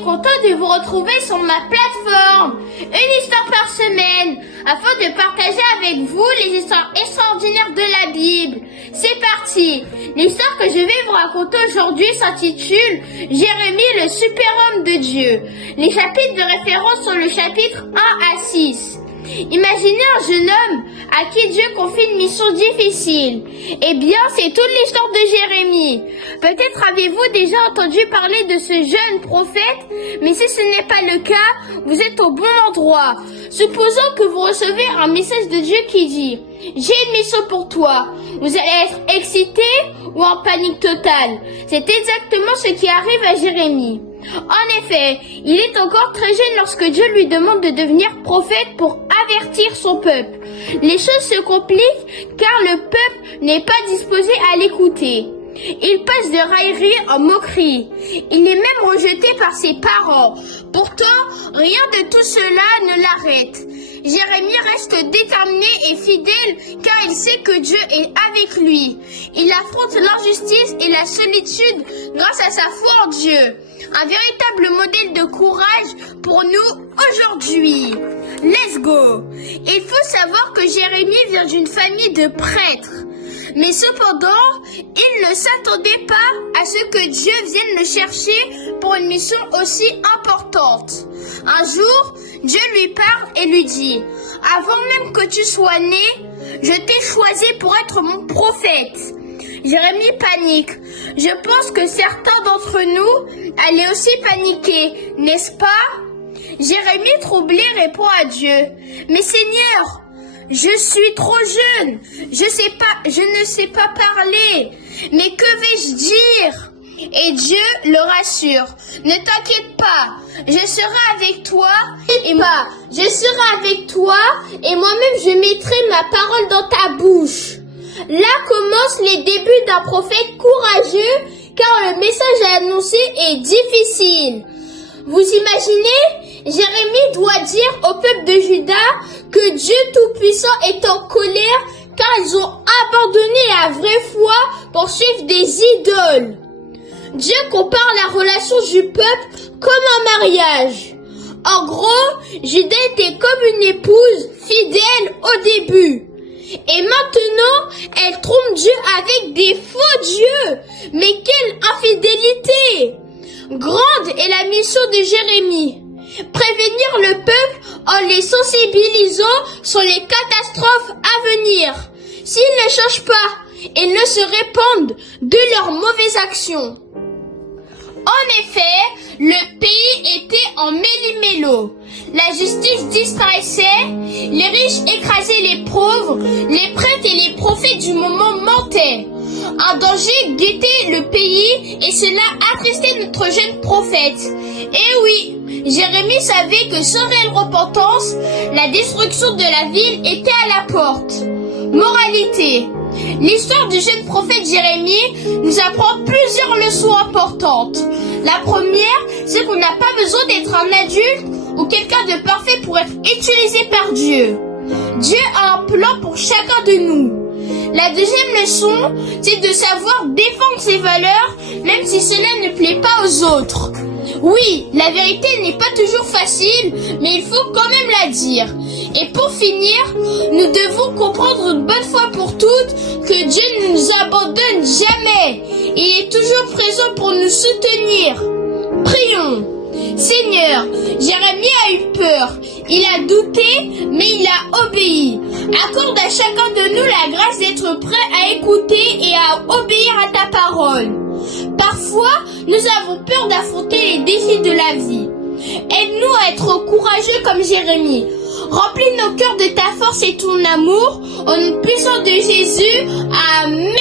content de vous retrouver sur ma plateforme. Une histoire par semaine, afin de partager avec vous les histoires extraordinaires de la Bible. C'est parti. L'histoire que je vais vous raconter aujourd'hui s'intitule Jérémie, le super-homme de Dieu. Les chapitres de référence sont le chapitre 1 à 6. Imaginez un jeune homme à qui Dieu confie une mission difficile. Eh bien, c'est toute l'histoire de Jérémie. Peut-être avez-vous déjà entendu parler de ce jeune prophète, mais si ce n'est pas le cas, vous êtes au bon endroit. Supposons que vous recevez un message de Dieu qui dit « J'ai une mission pour toi ». Vous allez être excité ou en panique totale. C'est exactement ce qui arrive à Jérémie. En effet, il est encore très jeune lorsque Dieu lui demande de devenir prophète pour avertir son peuple. Les choses se compliquent car le peuple n'est pas disposé à l'écouter. Il passe de raillerie en moquerie. Il est même rejeté par ses parents. Pourtant, rien de tout cela ne l'arrête. Jérémie reste déterminé et fidèle car il sait que Dieu est avec lui. Il affronte l'injustice et la solitude grâce à sa foi en Dieu. Un véritable modèle de courage pour nous aujourd'hui. Let's go! Il faut savoir que Jérémie vient d'une famille de prêtres. Mais cependant, il ne s'attendait pas à ce que Dieu vienne le chercher pour une mission aussi importante. Un jour, Dieu lui parle et lui dit « Avant même que tu sois né, je t'ai choisi pour être mon prophète. » Jérémie panique. Je pense que certains d'entre nous allaient aussi paniquer, n'est-ce pas? Jérémie troublé répond à Dieu « Mais Seigneur, je suis trop jeune, je ne sais pas parler, mais que vais-je dire? » Et Dieu le rassure. « Ne t'inquiète pas, je serai avec toi et moi-même je mettrai ma parole dans ta bouche. » Là commencent les débuts d'un prophète courageux car le message annoncé est difficile. Vous imaginez, Jérémie doit dire au peuple de Juda que Dieu Tout-Puissant est en colère car ils ont abandonné la vraie foi pour suivre des idoles. Dieu compare la relation du peuple comme un mariage. En gros, Juda était comme une épouse fidèle au début. Et maintenant, elle trompe Dieu avec des faux dieux. Mais quelle infidélité! Grande est la mission de Jérémie. Prévenir le peuple en les sensibilisant sur les catastrophes à venir. S'ils ne changent pas et ne se répandent de leurs mauvaises actions. En effet, le pays était en méli-mélo. La justice disparaissait, les riches écrasaient les pauvres, les prêtres et les prophètes du moment mentaient. Un danger guettait le pays et cela attristait notre jeune prophète. Et oui, Jérémie savait que sans réelle repentance, la destruction de la ville était à la porte. Moralité. L'histoire du jeune prophète Jérémie nous apprend plusieurs leçons importantes. La première, c'est qu'on n'a pas besoin d'être un adulte ou quelqu'un de parfait pour être utilisé par Dieu. Dieu a un plan pour chacun de nous. La deuxième leçon, c'est de savoir défendre ses valeurs, même si cela ne plaît pas aux autres. Oui, la vérité n'est pas toujours facile, mais il faut quand même la dire. Et pour finir, nous devons comprendre une bonne fois pour toutes que Dieu ne nous abandonne jamais. Il est toujours présent pour nous soutenir. Prions. Seigneur, Jérémie a eu peur, il a douté, mais il a obéi. Accorde à chacun de nous la grâce d'être prêt à écouter et à obéir à ta parole. Parfois, nous avons peur d'affronter les défis de la vie. Aide-nous à être courageux comme Jérémie. Remplis nos cœurs de ta force et ton amour, au nom puissant de Jésus. Amen.